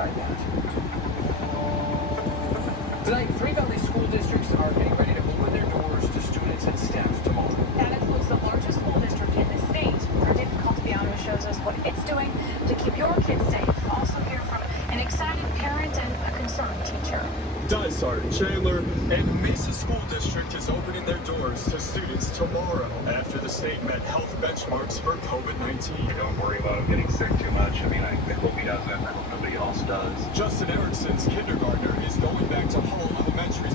inside that. Tonight, 3 Valley school districts are getting ready to open their doors to students and staff tomorrow. That includes the largest school district in the state. Our David Caltabiano shows us what it's doing to keep your kids safe. Also hear from an excited parent and a concerned teacher. Dysart, Chandler, and Mesa School District is opening their doors to students tomorrow after the state met health benchmarks for COVID-19. Don't worry about him getting sick too much. I mean, I hope he doesn't. I hope nobody else does. Justin Erickson's kindergartner is going back to Hall Elementary.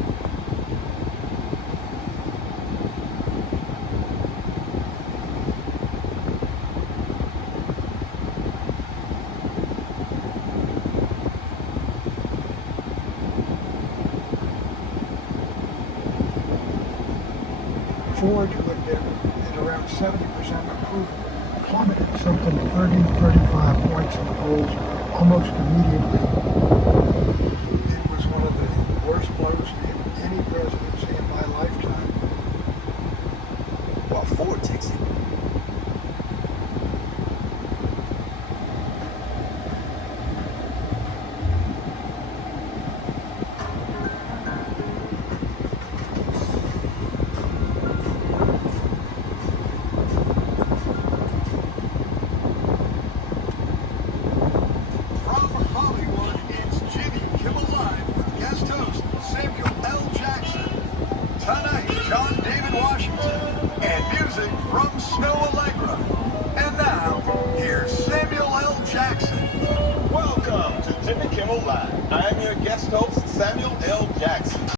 Ford, who had been at around 70% approval, plummeted something 30 to 35 points in the polls almost immediately. It was one of the worst blows in any presidency in my lifetime. While Ford takes it. From Snow Allegra. And now, here's Samuel L. Jackson. Welcome to Jimmy Kimmel Live. I'm your guest host, Samuel L. Jackson.